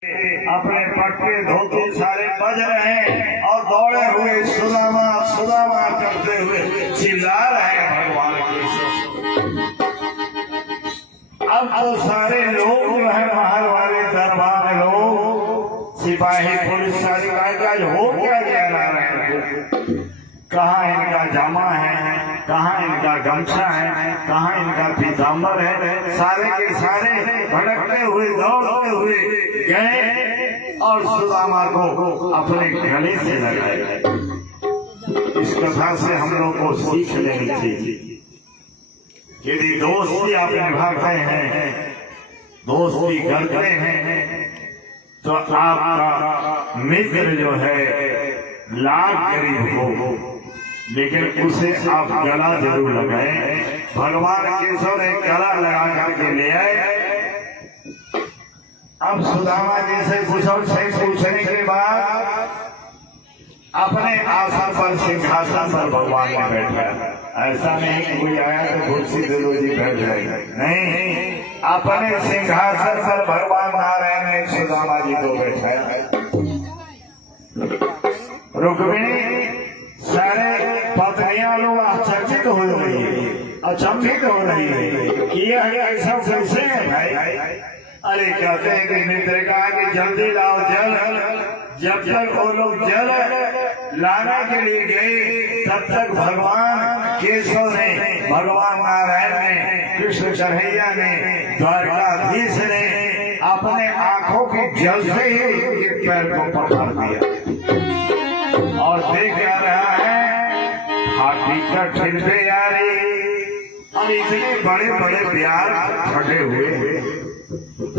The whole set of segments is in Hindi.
अपने पट्टे धोते सारे बज रहे हैं और दौड़े हुए सुदामा सुदामा करते हुए चिल्ला रहे हैं भगवान के। अब तो सारे लोग जो है महल वाले दरबार लोग सिपाही पुलिस सारी आज हो क्या जा रहे हैं, कहाँ इनका जामा है, कहाँ इनका गमछा है, कहाँ इनका पीताम्बर है। सारे के सारे भटकते हुए दौड़ते हुए गए और सुदामा को अपने गले से लगाए। इस कथा से हम लोग को सीख लेनी चाहिए, यदि दोस्ती आप निभाते हैं, दोस्ती करते हैं, तो आपका मित्र जो है लाख गरीब हो लेकिन उसे आप गला जरूर लगाए। भगवान केशव ने गला लगा करके ले आए। अब सुदामा जी से कुशल से पूछने के बाद अपने आसन पर सिंहासन पर भगवान ने बैठा। ऐसा नहीं कि कोई आया तो कुर्सी दे दो जी बैठ जाएगा, नहीं, अपने सिंहासन पर भगवान नारायण ने सुदामा जी को बैठाया। रुक्मिणी सारे पत्नियां लोग आश्चर्यचकित हो रही है, अचंभित हो रही है कि ये ऐसा कैसे है भाई। अरे कहते हैं कि मित्र कहा कि जल्दी लाओ जल। जब तक वो लोग जल लाने के लिए गए तब तक भगवान केशव ने, भगवान नारायण ने, कृष्ण कन्हैया ने, द्वारकाधीश ने अपने आंखों की जल से ही पैर को पकड़ दिया और देख क्या रहा है, हाथी का ठिलबे यारी और इतने बड़े बड़े प्यार खड़े हुए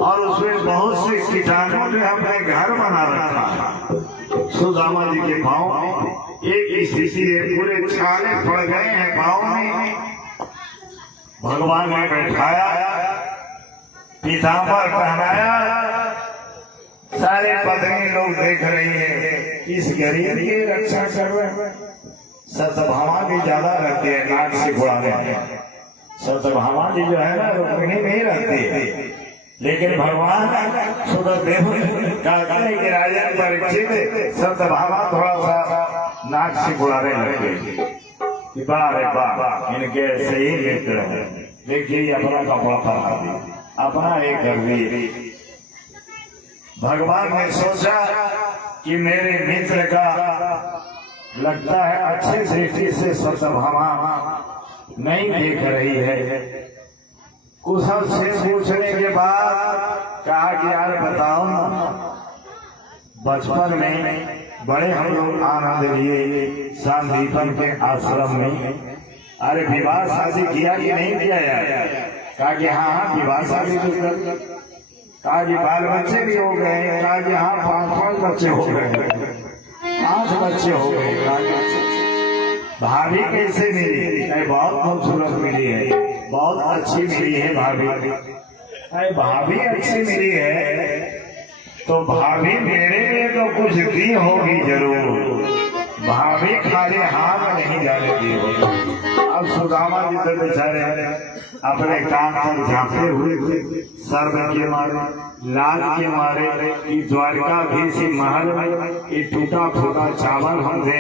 और उसमें बहुत से कीटाणु ने अपने घर बना रखा। सुदामा जी के पाँव में एक स्थिति है, पूरे छाले पड़ गए हैं पाँव में। भगवान ने बैठाया, पीताम्बर पहनाया, सारे पत्नी लोग देख रही है इस गरीब की रक्षा कर रहे हैं। सत्यभामा भी ज्यादा रहती है नाक से बुलाने में। सत्यभामा जी जो है ना रुक्मिणी में ही रहती है, लेकिन भगवान सुखदेव का कि राजा परीक्षित सत्यभामा थोड़ा सा नाक से बुलाने लगे। वाह इनके सही मित्र है, देखिए अपना कपड़ा पहना दिया, अपना एक कर दिए। भगवान ने सोचा कि मेरे मित्र का लगता है अच्छी दृष्टि से सत्यभामा नहीं देख रही है। कुशल से पूछने के बाद कहा कि यार बताओ ना, बचपन में बड़े हम लोग आनंद लिए सांदीपन के आश्रम में। अरे विवाह शादी किया कि नहीं किया यार? कहा कि हाँ विवाह शादी तो कर। कहा कि बाल बच्चे भी हो गए? कहा कि हाँ 5 बच्चे हो गए, 8 बच्चे हो गए। भाभी कैसे मिली? बहुत खूबसूरत मिली है, बहुत अच्छी मिली है भाभी। भाभी अच्छी मिली है तो भाभी मेरे लिए तो कुछ दी होगी जरूर, भाभी खाली हाथ नहीं जाने दी होगी। अब सुदामा जी तो बेचारे अपने काम पर झांकते हुए सर्व के मारे, लाल के मारे कि द्वारकाधीश महल में ये टूटा फूटा चावल हम दे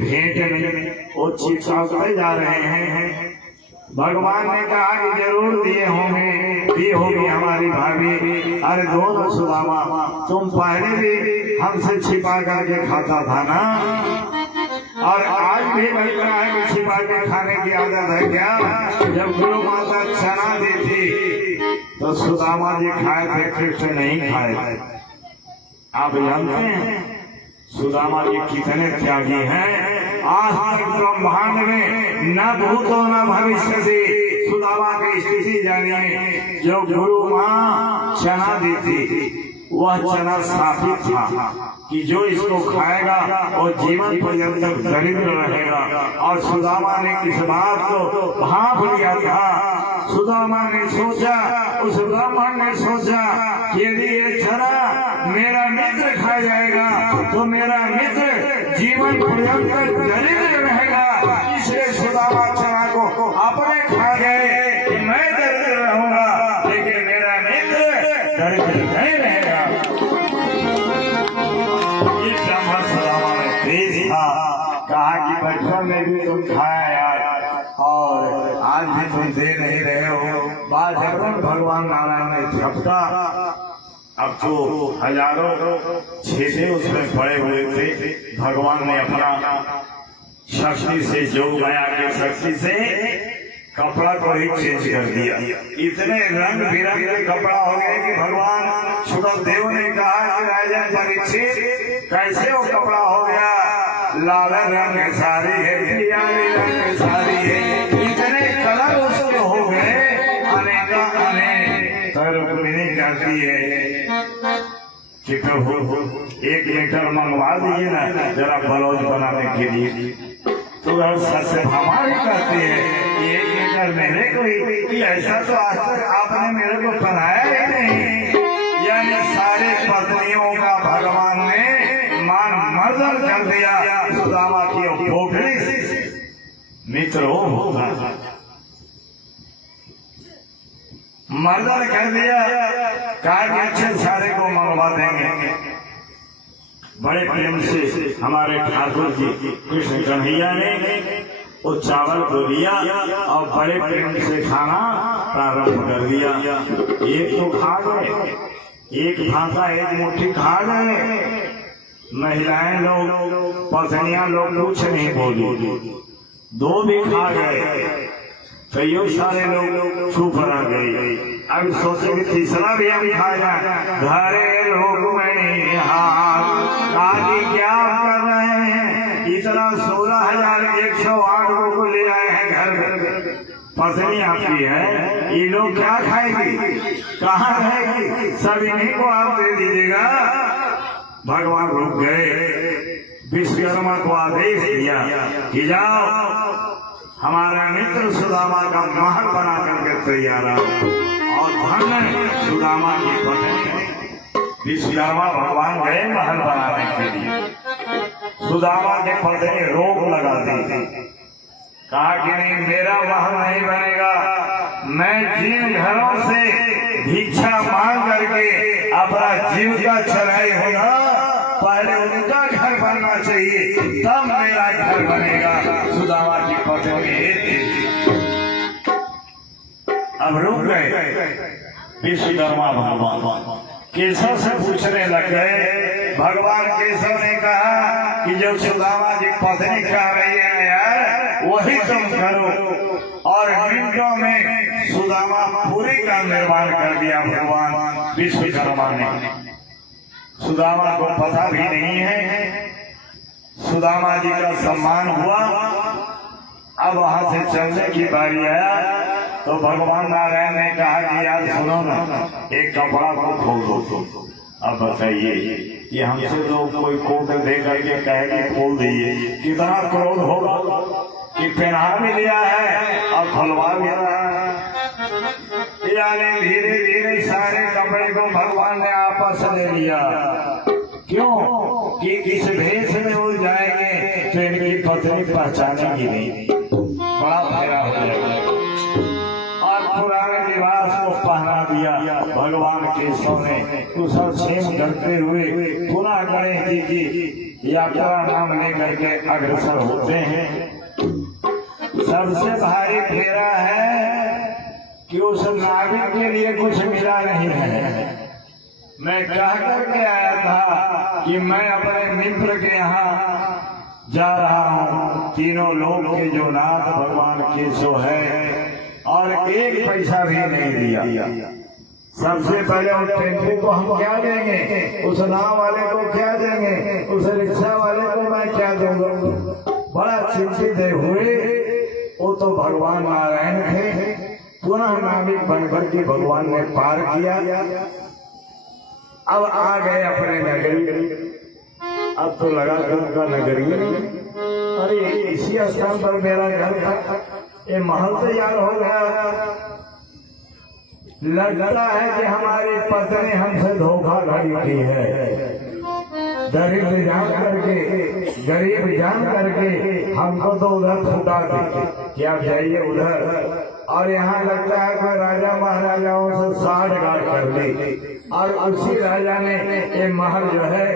भेंट नहीं, वो चिपकाते जा रहे हैं। भगवान ने कहा कि जरूर दिए होंगे, दी होगी हमारी भाभी। अरे दो सुदामा, तुम पहले भी हमसे छिपा करके खाता था ना, और आज भी लग रहा है कि छिपा के खाने की आदत है क्या? जब गुरु माता चना दी थी तो सुदामा जी खाए थे, कृष्ण नहीं खाए थे। आप जानते हैं सुदामा जी कितने त्यागी हैं। आज तक ब्रह्मांड में न भूतो न भविष्य से सुदामा की स्थिति जानिए। जो गुरु माँ चना दी थी वह चना स्थापित था कि जो इसको खाएगा वो जीवन पर्यंत दरिद्र रहेगा, और सुदामा ने इस बात को भांप लिया था। सुदामा ने सोचा, उस ब्राह्मण ने सोचा यदि ये चना मेरा मित्र खा जाएगा तो मेरा मित्र जीवन पर्यंत दरिद्र रहेगा, इसलिए सुदामा चना को अपने खा गए कि मैं दरिद्र रहूंगा लेकिन मेरा मित्र दरिद्र नहीं रहेगा। कहा कि बचपन में भी तुम खाया यार और आज भी तुम दे नहीं रहे हो। बात भगवान नारायण ने झपटा। अब तो हजारों छेदे उसमें पड़े हुए थे। भगवान ने अपना शक्ति से जो गया के शक्ति से कपड़ा को ही चेंज कर दिया। इतने रंग बिरंगे कपड़ा हो गए कि भगवान सुखदेव ने कहा कि राजा परीक्षित कैसे वो कपड़ा हो गया। लाल रंग की साड़ी है, पियाली रंग की साड़ी है, इतने कलर उसके हो गए। अनेका अनेक रुक्मिणी कहती है कि प्रभु 1 लीटर मंगवा दीजिए ना जरा ब्लाउज बनाने के लिए। तो सत्यभामा भी कहती है कि 1 लीटर मेरे को ही, ऐसा तो आज तक आपने मेरे को बनाया ही नहीं। यानी सारे पत्नियों का भगवान ने मान मर्दन कर दिया। सुदामा की पोखरी मित्र होगा मर्दन कर दिया। कहा अच्छे सारे को मंगवा देंगे। बड़े प्रेम से हमारे ठाकुर जी कृष्ण कन्हैया ने वो चावल को लिया और बड़े प्रेम से खाना प्रारंभ कर दिया। एक तो खा गए, एक भांता 1 मुट्ठी खा गए। महिलाएं लोग पत्नियां लोग कुछ नहीं बोली। 2 भी खा गए। कईयों सारे लोग चुप रह गए। अब सोचे कि तीसरा भी हम खा जाए। घरे लोग में आगे क्या कर रहे हैं। इतना 16,108 लोग को ले आए हैं घर में। पत्नी आपकी है, ये लोग क्या खाएगी, कहाँ रहेगी, सब इन्हीं को आप दे दीजिएगा। भगवान रुक गए। विश्वकर्मा को आदेश दिया कि जाओ हमारा मित्र सुदामा का महल बना करके तैयार और धन सुदामा की पत्नी। विश्वकर्मा भगवान गए महल बनाने के लिए। सुदामा के पत्नी रोक लगा दी। कहा कि नहीं, मेरा महल नहीं बनेगा। मैं जिन घरों से भिक्षा मांग करके अपना जीविका चलाई होगा, पहले उनका घर बनना चाहिए, तब मेरा घर बनेगा। सुदामा की पत्नी अब रुक गए। विश्वकर्मा भगवान केशव से पूछने लग गए। भगवान केशव ने कहा कि जो सुदामा जी पत्नी कह रही है यार वही तुम करो। और मिनटों में सुदामा पुरी का निर्माण कर दिया भगवान विश्वकर्मा ने। सुदामा को पता भी नहीं है। सुदामा जी का सम्मान हुआ। अब वहां से चलने की बारी आया तो भगवान नारायण ने कहा कि यार सुनो ना, एक कपड़ा को खोल दो। अब बताइए ये हमसे लोग कोई कोट दे करके कहे कि खोल दीजिए, कितना क्रोध होगा कि पहना भी लिया है और खुलवा भी रहा है। यानी धीरे धीरे सारे कपड़े को भगवान ने आपस ले लिया। क्यों कि इस भेष में वो जाएंगे तो इनकी पत्नी पहचानेगी नहीं, बड़ा फेरा हो जाएगा। और पुराने लिबास को पहना दिया भगवान केशव ने। कुशल क्षेम करते हुए पुनः गणेश जी की यात्रा नाम लेकर के अग्रसर होते हैं। सबसे भारी फेरा है कि उस नाविक के लिए कुछ मिला नहीं है। मैं कह करके आया था कि मैं अपने मित्र के यहाँ जा रहा हूँ। तीनों लोग के जो नाथ भगवान केशव है और 1 पैसा भी नहीं दिया। सबसे पहले उस टेम्पो को हम क्या देंगे, उस नाव वाले को क्या देंगे, उस रिक्शा वाले को मैं क्या दूंगा। बड़ा चिंतित हुए। वो तो भगवान नारायण थे। पुनः नाविक बनकर के भगवान ने पार किया। अब आ गए अपने नगरी। अब तो लगा उनका नगरी। अरे इसी स्थान पर मेरा घर था, ये महल तैयार हो गया। लगता है कि हमारी पत्नी हमसे धोखाधड़ी की है। गरीब जान करके हमको तो उधर छुटा दी कि आप जाइए उधर। और यहाँ लगता है कि राजा महाराजाओं से साठ गांठ कर ली और उसी राजा ने ये महल जो है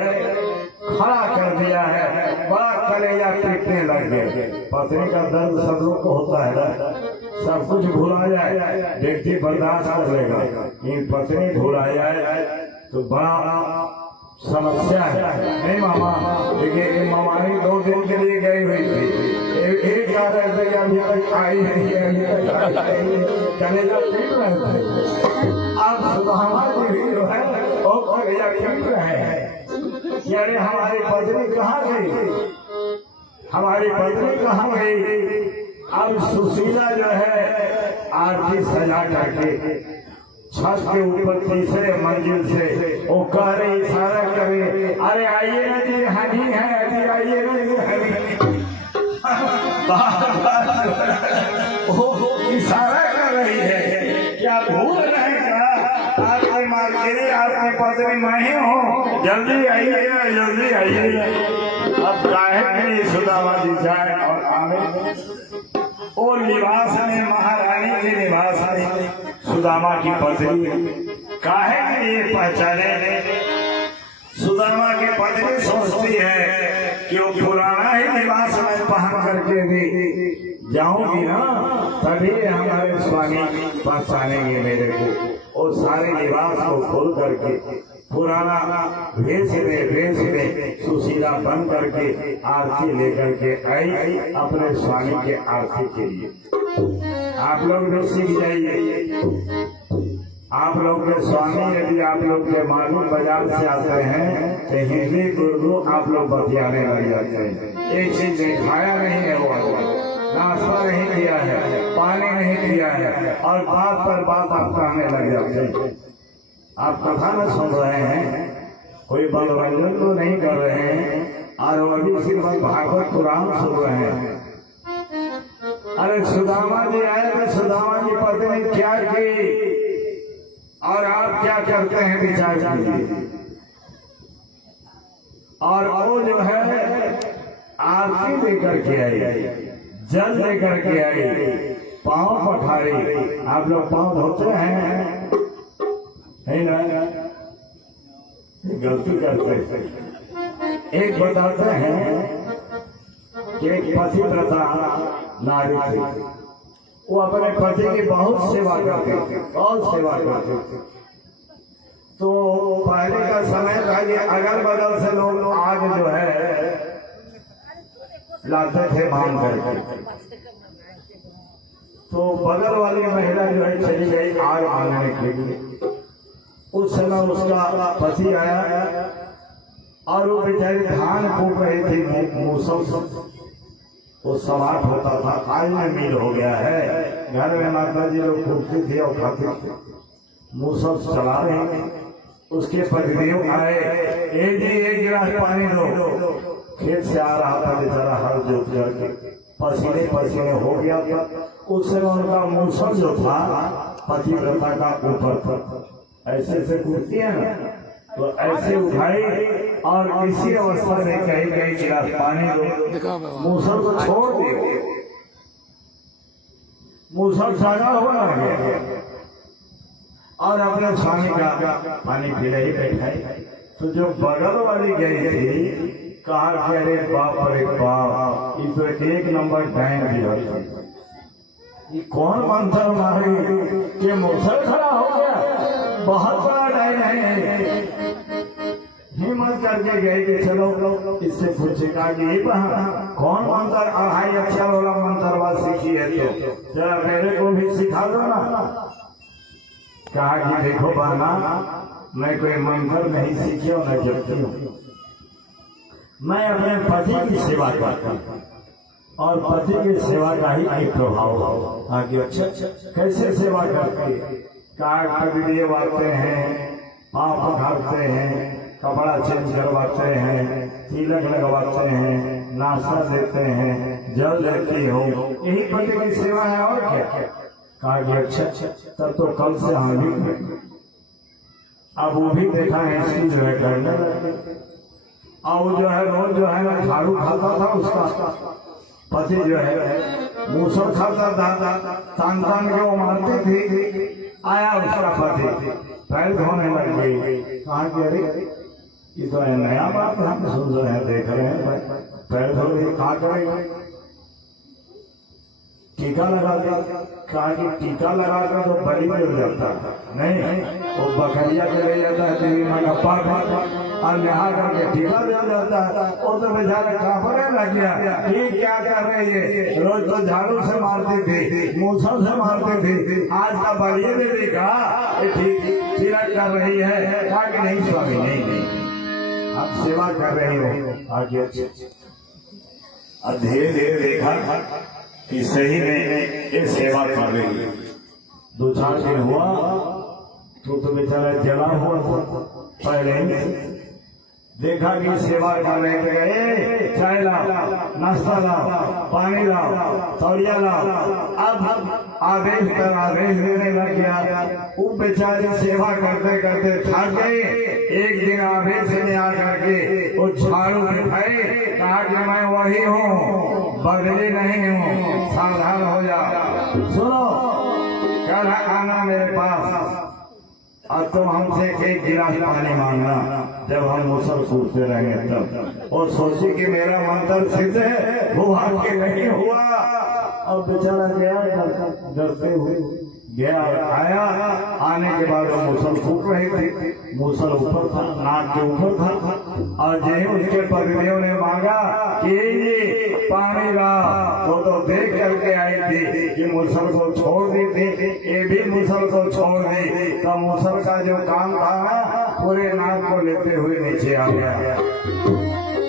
खड़ा कर दिया है, बड़ा कलेजा पीटने लग गए। पत्नी का दर्द सब लोग को होता है ना, सब कुछ भुला जाए व्यक्ति बर्दाश्त कर लेगा, लेकिन पत्नी भुला जाए तो बड़ा समस्या है। नहीं मामा, देखिए ममानी 2 दिन के लिए गई हुई थी, एक आ रहे थे अभी तक आई नहीं, कलेजा पीट रहे थे। अब सुदामा जी भी जो है वो कलेजा पीट रहे हैं, यानी हमारी पत्नी कहाँ गई, हमारी पत्नी कहाँ गई। अब सुशीला जो है आरती सजा करके छत के ऊपर 3रे मंजिल से वो कह रहे, इशारा करे, अरे आइए ना जी, हनी है अभी, आइए ना जी हनी। इशारा कर रही है, क्या भूल रहे क्या आपकी मालकिनी, आपकी पत्नी मैं ही हूँ, जल्दी आइए, जल्दी आइए। अब काहे नहीं सुदामा जी जाए और आवे, वो निवास में, महारानी के निवास में सुदामा की पत्नी काहे नहीं पहचाने। सुदामा की पत्नी सोचती है कि वो पुराना ही निवास में पहन करके भी जाऊंगी ना, तभी हमारे स्वामी पहचानेंगे मेरे को। और सारे निवास को खोल करके पुराना भेष में सुशीला बन करके आरती लेकर के आई अपने स्वामी के आरती के लिए। आप लोग भी सीख जाइए। आप लोग के स्वामी यदि आप लोग के मालूम बाजार से आते हैं तो हिंदी उर्दू आप लोग बतियाने लग जाते हैं। एक चीज खाया नहीं है, वो नाश्ता नहीं किया है, पानी नहीं पिया है, और बात पर बात आप कहने लग जाते हैं। आप कथा में सुन रहे हैं, कोई मनोरंजन तो नहीं कर रहे हैं, और वो अभी सिर्फ भागवत पुराण सुन रहे हैं। अरे सुदामा जी आए तो सुदामा की पत्नी क्या की और आप क्या करते हैं विचार कीजिए। और वो जो है आरती लेकर के आई, जल लेकर के आई, पाँव पखारी। आप लोग पाँव धोते हैं नहीं ना, गलती करते हैं। एक बताते हैं कि एक पतिव्रता नारी थी, वो अपने पति की बहुत सेवा करती थी, बहुत सेवा करती थी। तो पहले का समय था कि अगल बगल से लोग आग जो है लाते थे भांग करके। तो बगल वाली महिला जो है चली गई आग आने के लिए। उस समय उसका पति आया और वो बेचारी धान फूक रही थी मूसम, वो समाप्त होता था। आज में मील हो गया है, घर में माता जी लोग फूकती थी और खाती थी, मूसम चला रहे। उसके पत्नियों आए, एक गिलास पानी दो। खेत से आ रहा था बेचारा हल जोत करके, पसीने पसीने हो गया था। उस समय उनका मूसम जो था पतिव्रता का ऊपर था, ऐसे से कूदती है ना, तो ऐसे उठाई और इसी अवस्था में कहीं गिलास पानी दो। मूसम को छोड़ दिए, मूसम सारा हो गया और अपने स्वामी का पानी पीने ही बैठाई। तो जो बगल वाली गई थी, कहा कि अरे बाप रे बाप, ये तो 1 नंबर डायन भी होती, ये कौन मंत्र मारी कि मूसर खड़ा हो गया, बहुत बड़ा डायन है। हिम्मत करके गई कि चलो इससे पूछेगा कि ये कौन मंत्र, अढ़ाई अक्षर वाला मंत्रवा सीखी है तो जरा मेरे को भी सिखा दो ना। कहा कि देखो बहना, मैं कोई मंत्र नहीं सीखी हूँ, न जपती हूँ, मैं अपने पति की सेवा करता हूँ और पति की सेवा का ही एक प्रभाव। आगे अच्छा कैसे सेवा करते, कहा लिए बाते हैं, पाँव पखारते हैं, कपड़ा चेंज करवाते हैं, तिलक लगवाते हैं, नाश्ता देते हैं, जल देती हो, यही पति की सेवा है और क्या। कहा कि अच्छा तब तो कल से हम भी, अब वो भी देखा है इसकी जो है करने लगे। और जो है रोज जो है ना झाड़ू खाता था, उसका पति जो है मूसर खाता था, तान तान के वो मारती थी। आया उसका पति पैर धोने लग गई, कहा कि अरे ये तो नया बात हम सुन रहे हैं, देख रहे हैं। पैर धोने कहा करेंगे, टीका लगा दिया। कहा कि टीका लगा कर तो बलि मिल जाता नहीं, वो बकरिया के ले जाता है तेरी मनप्पा और यहाँ करके टीका मिल जाता है। वो तो बेचारा कांपने लग गया, ये क्या कर रहे हैं? रोज तो झाड़ू से मारते थे, मूसल से मारते थे, आज का बलिए ने देखा तिलक कर रही है। कहा कि नहीं स्वामी, नहीं, आप सेवा कर रहे हो आगे। धीरे धीरे देखा कि सही में ये सेवा कर रही है। 2-4 दिन हुआ तो बेचारा जला हुआ था पहले ही। देखा कि सेवा कर रहे थे, चाय लाओ, नाश्ता लाओ, पानी लाओ, तौलिया लाओ। अब आदेश पर आदेश देने लग गया। वो बेचारी सेवा करते करते थक गई। एक दिन आदेश में आकर के वो झाड़ू दिखाई, कहा कि मैं वही हूँ, बदली नहीं हूँ, सावधान हो जाओ। सुनो, कल आना मेरे पास और तुम हमसे एक गिलास पानी मांगना जब हम मुसल कूदते रहेंगे तब। और सोची कि मेरा मंत्र सिद्ध है, वो आपके नहीं हुआ। अब बेचारा गया डरते हुए गया, आया। आने के बाद वो मुसल फूट रहे थे, मुसल ऊपर था, नाक के ऊपर था। और जैसे उसके पत्नियों ने मांगा कि ये पानी ला, तो देख करके आई थी कि मुसल को छोड़ दी थी, ये भी मुसल को छोड़ दी। तो मुसल का जो काम था पूरे नाक को लेते हुए नीचे आ गया।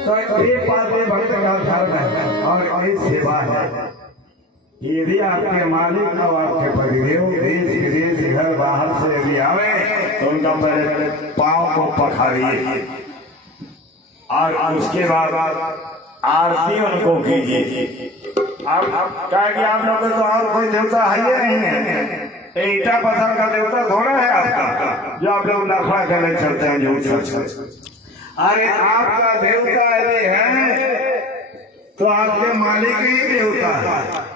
तो ये बात ये भक्त का धर्म है और ये सेवा है। यदि आपके मालिक और आपके पतिदेव देश विदेश घर बाहर से यदि आवे तो उनका पहले पाँव को पखारिए और उसके बाद आरती उनको कीजिए। आप क्या कि आप लोग तो और कोई देवता है ही नहीं है, ईटा पत्थर का देवता थोड़ा है आपका जो आप लोग नखरा करने चलते हैं जो चर्च। अरे आपका देवता यदि है तो आपके मालिक ही देवता है।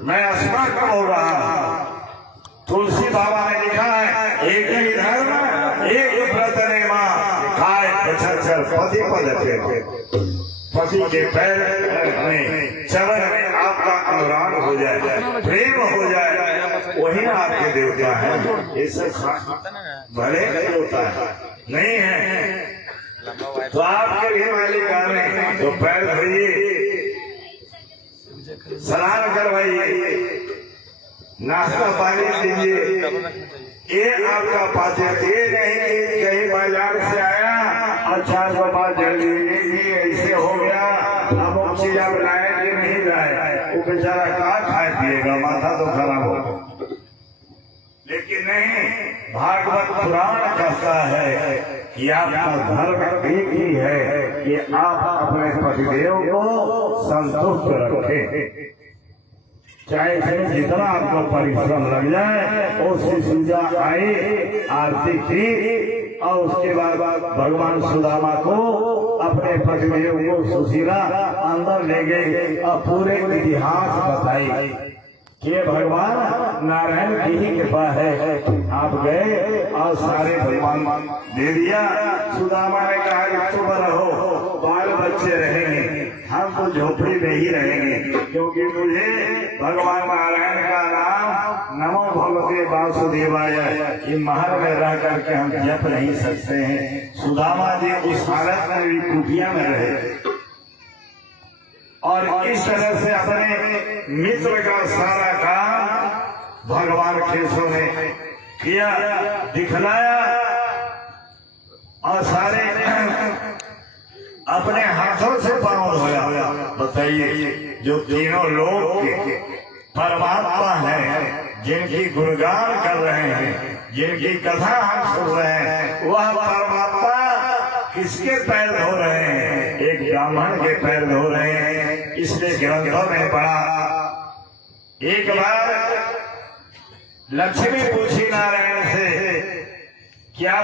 मैं स्पष्ट बोल रहा, तुलसी बाबा ने लिखा है, एक ही धर्म एक व्रत ने माँ खाए पचहत्तर पति पद। पति के पैर में चरण में आपका अनुराग हो जाए, प्रेम हो जाए, वही आपके देवता है। ये सब भले का देवता है नहीं है। तो आपके भी मालिक आने तो पैर धोइए, स्नान करवाइए, नाश्ता पानी दीजिए। ये आपका पाचक ये नहीं कि कहीं बाजार से आया और 4 बाबा जल्दी ऐसे हो गया, अब चीज आप लाए कि नहीं लाए, वो बेचारा कहाँ खाए पिएगा, माथा तो खराब होगा। लेकिन नहीं, भागवत पुराण कहता है कि आपका धर्म एक ही है कि आप अपने पतिदेव को संतुष्ट रखें, चाहे इसमें जितना आपको परिश्रम लग जाए। उससे पूजा आई, आरती की और उसके बाद भगवान सुदामा को अपने पतिदेव को सुशीला अंदर ले गए और पूरे इतिहास बताई कि भगवान नारायण की ही कृपा है। आप गए और सारे भगवान दे दिया। सुदामा ने कहा कि तुम रहो, बाल बच्चे रहेंगे, हम तो झोपड़ी में ही रहेंगे, क्योंकि मुझे भगवान नारायण का नाम नमो भगवते वासुदेवाय ये महल में रह करके हम जप नहीं सकते हैं। सुदामा जी उस हालत में भी कुटिया में रहे और इस तरह से अपने मित्र का सारा काम भगवान केशव ने किया, दिखलाया और सारे अपने हाथों से पाँव धोया। बताइए, जो तीनों लोग परमात्मा हैं, जिनकी गुणगान कर रहे हैं, जिनकी कथा हम सुन रहे हैं, वह परमात्मा किसके पैर धो रहे हैं? एक ब्राह्मण के पैर धो रहे हैं। इसलिए ग्रंथों में पढ़ा, एक बार लक्ष्मी पूछी नारायण से, क्या